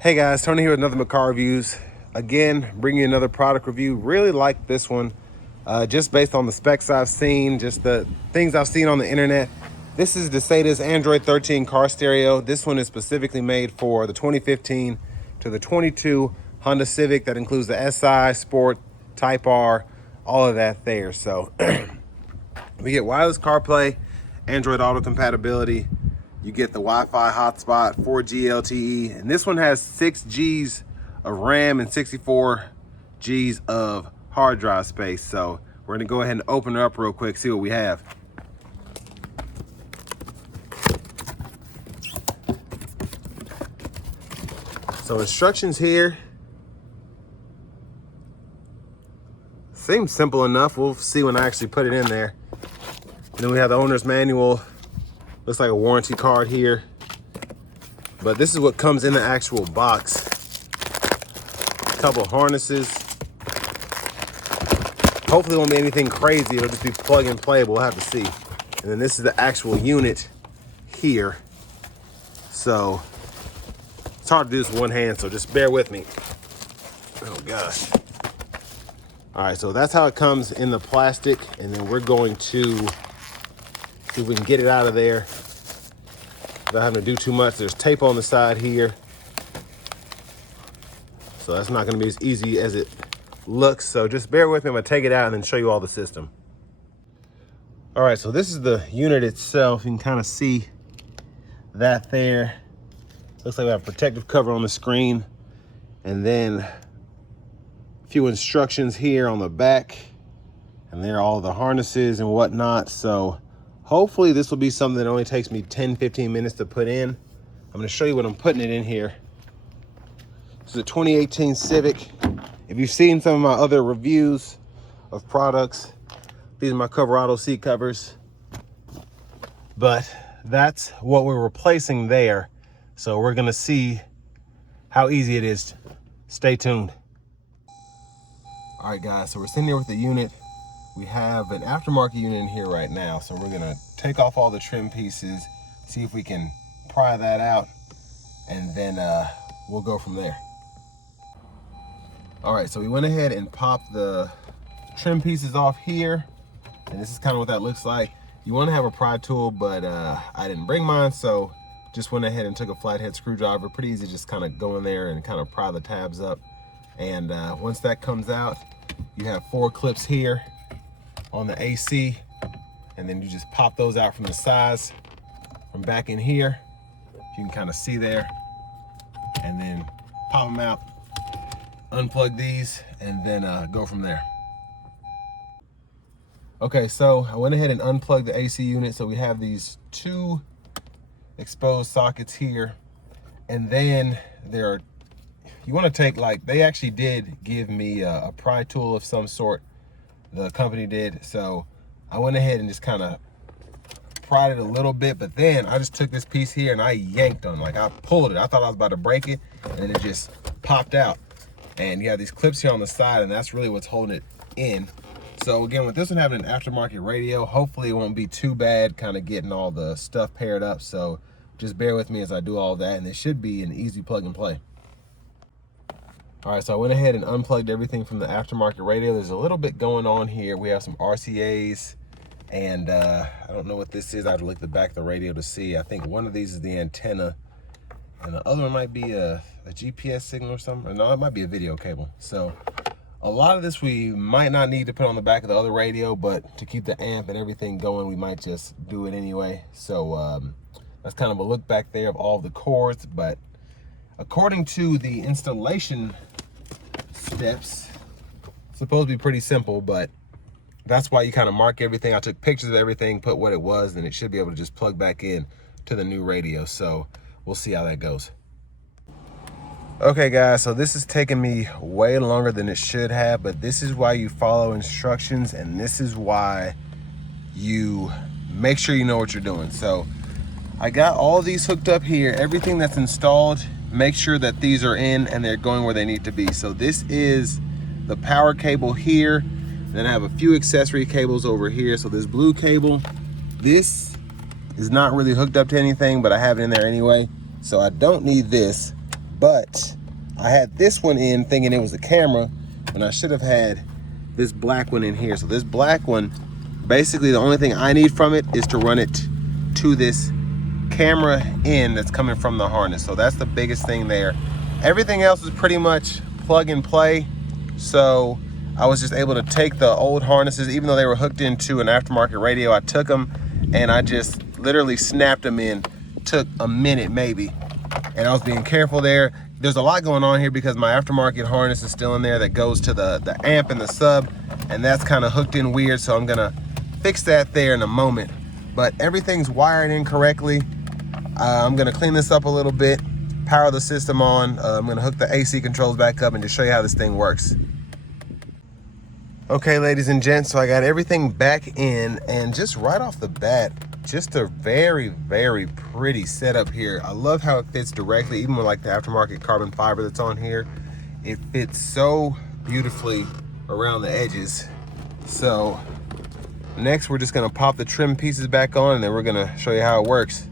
Hey guys, Tony here with Nothin Car Reviews. Again, bringing you another product review. Really like this one, just based on the specs I've seen, just the things I've seen on the internet. This is Dasaita's Android 13 car stereo. This one is specifically made for the 2015 to the 22 Honda Civic. That includes the SI, Sport, Type R, all of that there. So we get wireless CarPlay, Android Auto compatibility. You get the Wi-Fi hotspot, 4G LTE, and this one has 6 Gs of RAM and 64 Gs of hard drive space. So we're gonna go ahead and open it up real quick, see what we have. So instructions here. Seems simple enough. We'll see when I actually put it in there. And then we have the owner's manual. Looks like a warranty card here. But this is what comes in the actual box. A couple harnesses. Hopefully it won't be anything crazy. It'll just be plug and play. We'll have to see. And then this is the actual unit here. So it's hard to do this with one hand, so just bear with me. Oh gosh. All right, so that's how it comes in the plastic. And then we're going to see if we can get it out of there without having to do too much. There's tape on the side here, so that's not going to be as easy as it looks. So just bear with me. I'm going to take it out and then show you all the system. All right, so this is the unit itself. You can kind of see that there. Looks like we have a protective cover on the screen, and then a few instructions here on the back, and there are all the harnesses and whatnot. So hopefully this will be something that only takes me 10-15 minutes to put in. I'm going to show you what I'm putting it in here. This is a 2018 Civic. If you've seen some of my other reviews of products, these are my Cover Auto seat covers. But that's what we're replacing there. So we're going to see how easy it is. Stay tuned. All right, guys, so we're sitting here with the unit. We have an aftermarket unit in here right now, so we're gonna take off all the trim pieces, see if we can pry that out, and then we'll go from there. All right, so we went ahead and popped the trim pieces off here, and this is kind of what that looks like. You want to have a pry tool, but I didn't bring mine, so just went ahead and took a flathead screwdriver. Pretty easy, just kind of go in there and kind of pry the tabs up. And once that comes out, you have 4 clips here on the AC, and then you just pop those out from the sides from back in here. You can kind of see there, and then pop them out, unplug these, and then go from there. Okay, so I went ahead and unplugged the AC unit. So we have these 2 exposed sockets here, and then there are, you want to take, like, they actually did give me a pry tool of some sort. The company did. So I went ahead and just kind of pried it a little bit, but then I just took this piece here and I yanked on, like I pulled it. I thought I was about to break it, and then it just popped out. And you have these clips here on the side, and that's really what's holding it in. So again, with this one having an aftermarket radio, hopefully it won't be too bad kind of getting all the stuff paired up. So just bear with me as I do all that, and it should be an easy plug and play. All right, so I went ahead and unplugged everything from the aftermarket radio. There's a little bit going on here. We have some RCAs, and I don't know what this is. I have to look at the back of the radio to see. I think one of these is the antenna, and the other one might be a GPS signal or something. No, it might be a video cable. So a lot of this we might not need to put on the back of the other radio, but to keep the amp and everything going, we might just do it anyway. So that's kind of a look back there of all of the cords. But according to the installation steps, it's supposed to be pretty simple, but that's why you kind of mark everything. I took pictures of everything, put what it was, and it should be able to just plug back in to the new radio. So we'll see how that goes. Okay guys, so this is taking me way longer than it should have, but this is why you follow instructions, and this is why you make sure you know what you're doing. So I got all these hooked up here. Everything that's installed, make sure that these are in and they're going where they need to be. So this is the power cable here. Then I have a few accessory cables over here. So this blue cable, this is not really hooked up to anything, but I have it in there anyway. So I don't need this. But I had this one in thinking it was a camera, and I should have had this black one in here. So this black one, basically the only thing I need from it is to run it to this camera in that's coming from the harness. So that's the biggest thing there. Everything else is pretty much plug and play. So I was just able to take the old harnesses, even though they were hooked into an aftermarket radio, I took them and I just literally snapped them in. Took a minute maybe. And I was being careful there. There's a lot going on here because my aftermarket harness is still in there that goes to the amp and the sub, and that's kind of hooked in weird, so I'm gonna fix that there in a moment. But everything's wired in correctly. I'm gonna clean this up a little bit, power the system on. I'm gonna hook the AC controls back up and just show you how this thing works. Okay, ladies and gents, so I got everything back in, and just right off the bat, just a very, very pretty setup here. I love how it fits directly, even with like the aftermarket carbon fiber that's on here. It fits so beautifully around the edges. So next, we're just gonna pop the trim pieces back on, and then we're gonna show you how it works.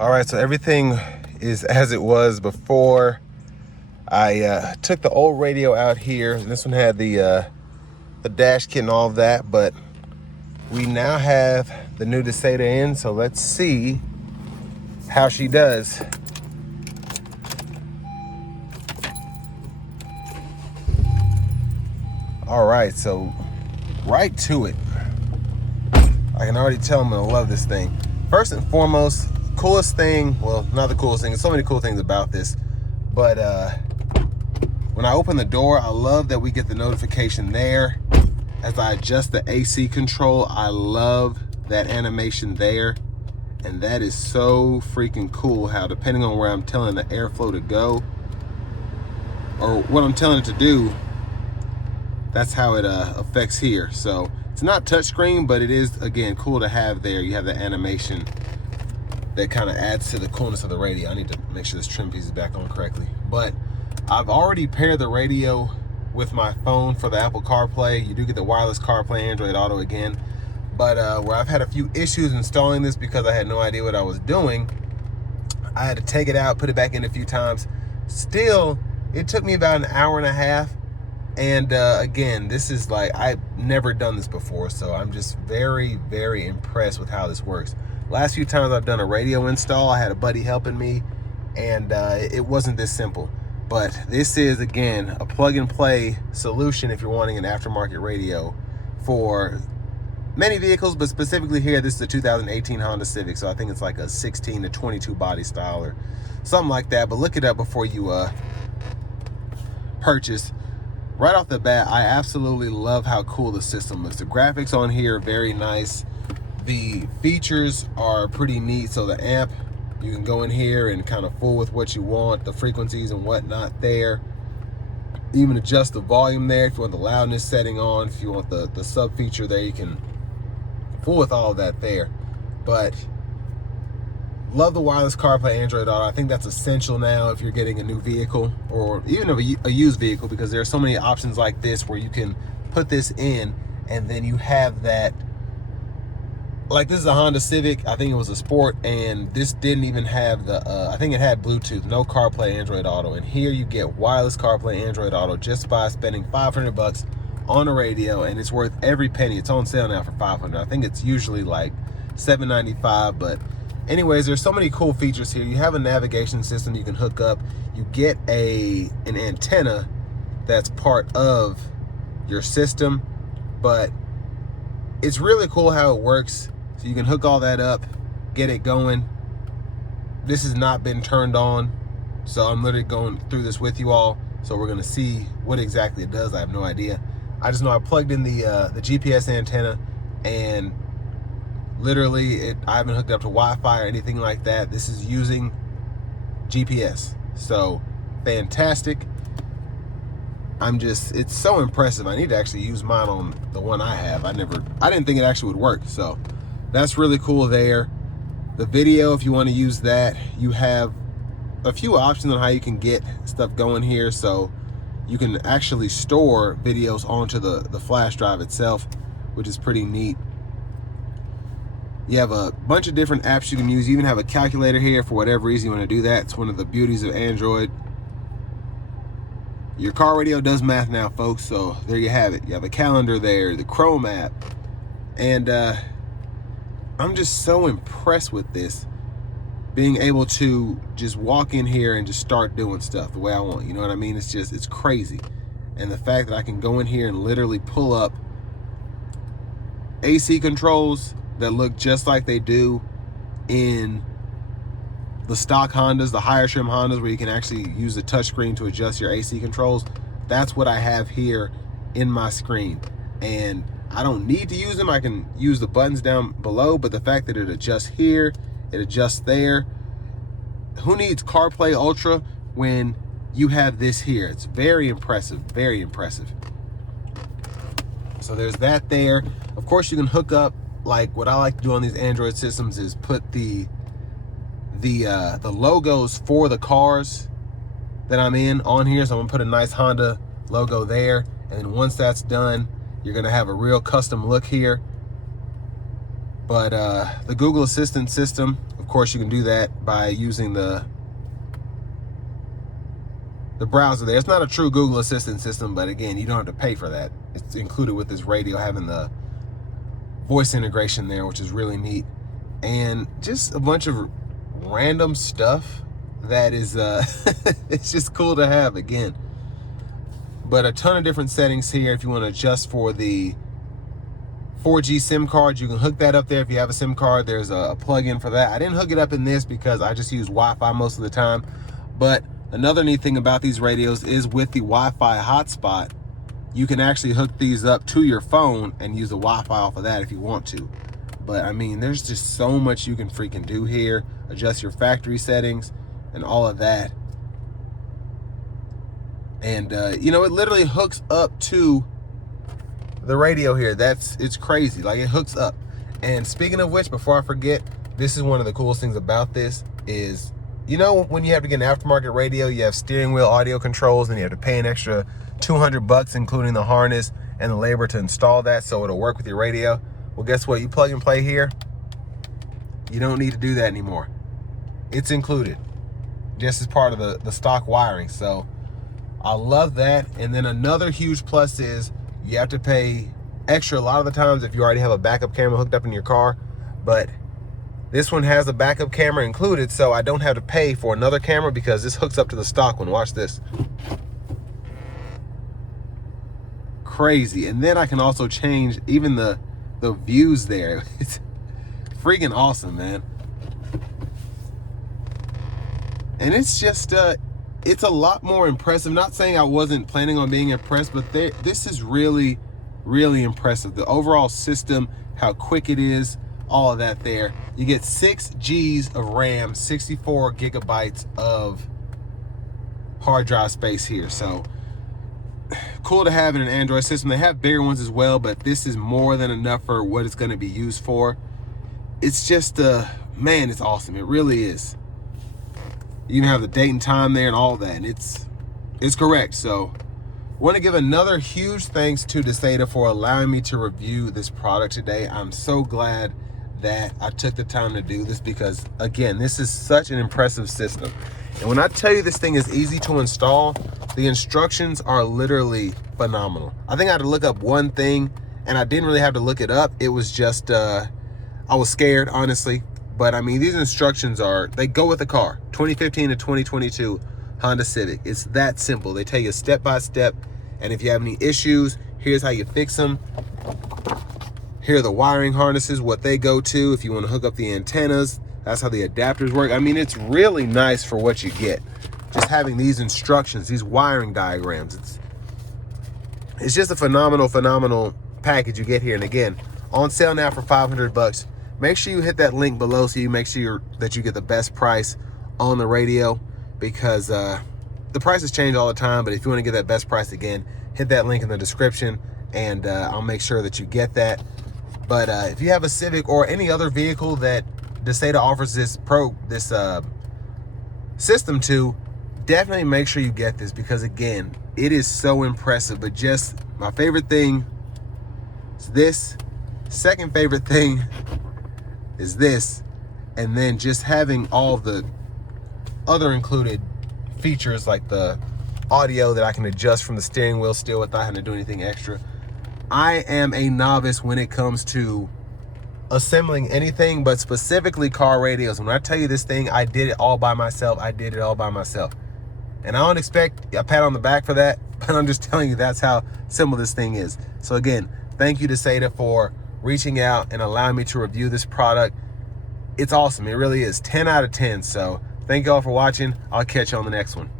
All right, so everything is as it was before. I took the old radio out here. This one had the dash kit and all of that, but we now have the new Dasaita in, so let's see how she does. All right, so right to it. I can already tell I'm gonna love this thing. First and foremost, coolest thing, well, not the coolest thing, there's so many cool things about this, but when I open the door, I love that we get the notification there. As I adjust the AC control, I love that animation there. And that is so freaking cool how, depending on where I'm telling the airflow to go, or what I'm telling it to do, that's how it affects here. So it's not touchscreen, but it is, again, cool to have there. You have the animation that kind of adds to the coolness of the radio. I need to make sure this trim piece is back on correctly. But I've already paired the radio with my phone for the Apple CarPlay. You do get the Wireless CarPlay Android Auto again. But where I've had a few issues installing this because I had no idea what I was doing, I had to take it out, put it back in a few times. Still, it took me about an hour and a half. And again, this is like, I've never done this before, so I'm just very, very impressed with how this works. Last few times I've done a radio install, I had a buddy helping me, and it wasn't this simple. But this is, again, a plug-and-play solution if you're wanting an aftermarket radio for many vehicles, but specifically here, this is a 2018 Honda Civic, so I think it's like a 16 to 22 body style or something like that. But look it up before you purchase. Right off the bat, I absolutely love how cool the system looks. The graphics on here are very nice. The features are pretty neat. So the amp, you can go in here and kind of fool with what you want, the frequencies and whatnot there. Even adjust the volume there if you want the loudness setting on. If you want the sub feature there, you can fool with all of that there. But love the Wireless CarPlay Android Auto. I think that's essential now if you're getting a new vehicle or even a used vehicle, because there are so many options like this where you can put this in and then you have that. Like, this is a Honda Civic, I think it was a Sport, and this didn't even have the, I think it had Bluetooth, no CarPlay Android Auto. And here you get Wireless CarPlay Android Auto just by spending $500 on a radio, and it's worth every penny. It's on sale now for $500. I think it's usually like $795, but anyways, there's so many cool features here. You have a navigation system you can hook up. You get an antenna that's part of your system, but it's really cool how it works. So you can hook all that up, get it going. This has not been turned on, so I'm literally going through this with you all. So we're gonna see what exactly it does. I have no idea. I just know I plugged in the GPS antenna, and literally I haven't hooked up to Wi-Fi or anything like that. This is using GPS. So fantastic. It's so impressive. I need to actually use mine on the one I have. I didn't think it actually would work. So that's really cool there. The video, if you want to use that, you have a few options on how you can get stuff going here. So you can actually store videos onto the flash drive itself, which is pretty neat. You have a bunch of different apps you can use. You even have a calculator here for whatever reason you want to do that. It's one of the beauties of Android. Your car radio does math now, folks, so there you have it. You have a calendar there, the Chrome app, and I'm just so impressed with this, being able to just walk in here and just start doing stuff the way I want. You know what I mean? It's crazy. And the fact that I can go in here and literally pull up AC controls that look just like they do in the stock Hondas, the higher trim Hondas, where you can actually use the touchscreen to adjust your AC controls. That's what I have here in my screen. And I don't need to use them. I can use the buttons down below, but the fact that it adjusts here, it adjusts there. Who needs CarPlay Ultra when you have this here? It's very impressive, very impressive. So there's that there. Of course, you can hook up, like what I like to do on these Android systems is put the logos for the cars that I'm in on here. So I'm gonna put a nice Honda logo there. And then once that's done, you're gonna have a real custom look here. But the Google Assistant system, of course, you can do that by using the browser there. It's not a true Google Assistant system, but again, you don't have to pay for that. It's included with this radio, having the voice integration there, which is really neat. And just a bunch of random stuff that is it's just cool to have again. But a ton of different settings here. If you want to adjust for the 4G SIM card, you can hook that up there. If you have a SIM card, there's a plug-in for that. I didn't hook it up in this because I just use Wi-Fi most of the time. But another neat thing about these radios is with the Wi-Fi hotspot, you can actually hook these up to your phone and use the Wi-Fi off of that if you want to. But I mean, there's just so much you can freaking do here. Adjust your factory settings and all of that. And you know, it literally hooks up to the radio here. It's crazy. Like, it hooks up. And speaking of which, before I forget, this is one of the coolest things about this is, you know, when you have to get an aftermarket radio, you have steering wheel audio controls, and you have to pay an extra $200, including the harness and the labor to install that so it'll work with your radio. Well, guess what? You plug and play here. You don't need to do that anymore. It's included just as part of the stock wiring. So I love that. And then another huge plus is you have to pay extra a lot of the times if you already have a backup camera hooked up in your car. But this one has a backup camera included, so I don't have to pay for another camera because this hooks up to the stock one. Watch this. Crazy. And then I can also change even the views there. It's freaking awesome, man. And it's just it's a lot more impressive. Not saying I wasn't planning on being impressed, but this is really, really impressive. The overall system, how quick it is, all of that there. You get 6 G's of RAM, 64 gigabytes of hard drive space here. So cool to have in an Android system. They have bigger ones as well, but this is more than enough for what it's going to be used for. It's just man, it's awesome. It really is. You even have the date and time there and all that, and it's correct. So I want to give another huge thanks to Dasaita for allowing me to review this product today. I'm so glad that I took the time to do this because, again, this is such an impressive system. And when I tell you this thing is easy to install, the instructions are literally phenomenal. I think I had to look up one thing, and I didn't really have to look it up. It was just, I was scared, honestly. But I mean, these instructions they go with the car. 2015 to 2022 Honda Civic. It's that simple. They tell you step by step. And if you have any issues, here's how you fix them. Here are the wiring harnesses, what they go to. If you want to hook up the antennas, that's how the adapters work. I mean, it's really nice for what you get. Just having these instructions, these wiring diagrams. It's just a phenomenal package you get here. And again, on sale now for $500. Make sure you hit that link below so you make sure that you get the best price on the radio, because the prices change all the time. But if you want to get that best price again, hit that link in the description, and I'll make sure that you get that. But if you have a Civic or any other vehicle that Dasaita offers this system to, definitely make sure you get this, because again, it is so impressive. But just my favorite thing is this. Second favorite thing is this, and then just having all the other included features like the audio that I can adjust from the steering wheel still without having to do anything extra. I am a novice when it comes to assembling anything, but specifically car radios. When I tell you this thing, I did it all by myself. I did it all by myself. And I don't expect a pat on the back for that, but I'm just telling you that's how simple this thing is. So again, thank you to Dasaita for reaching out and allowing me to review this product. It's awesome. It really is 10 out of 10. So thank you all for watching. I'll catch you on the next one.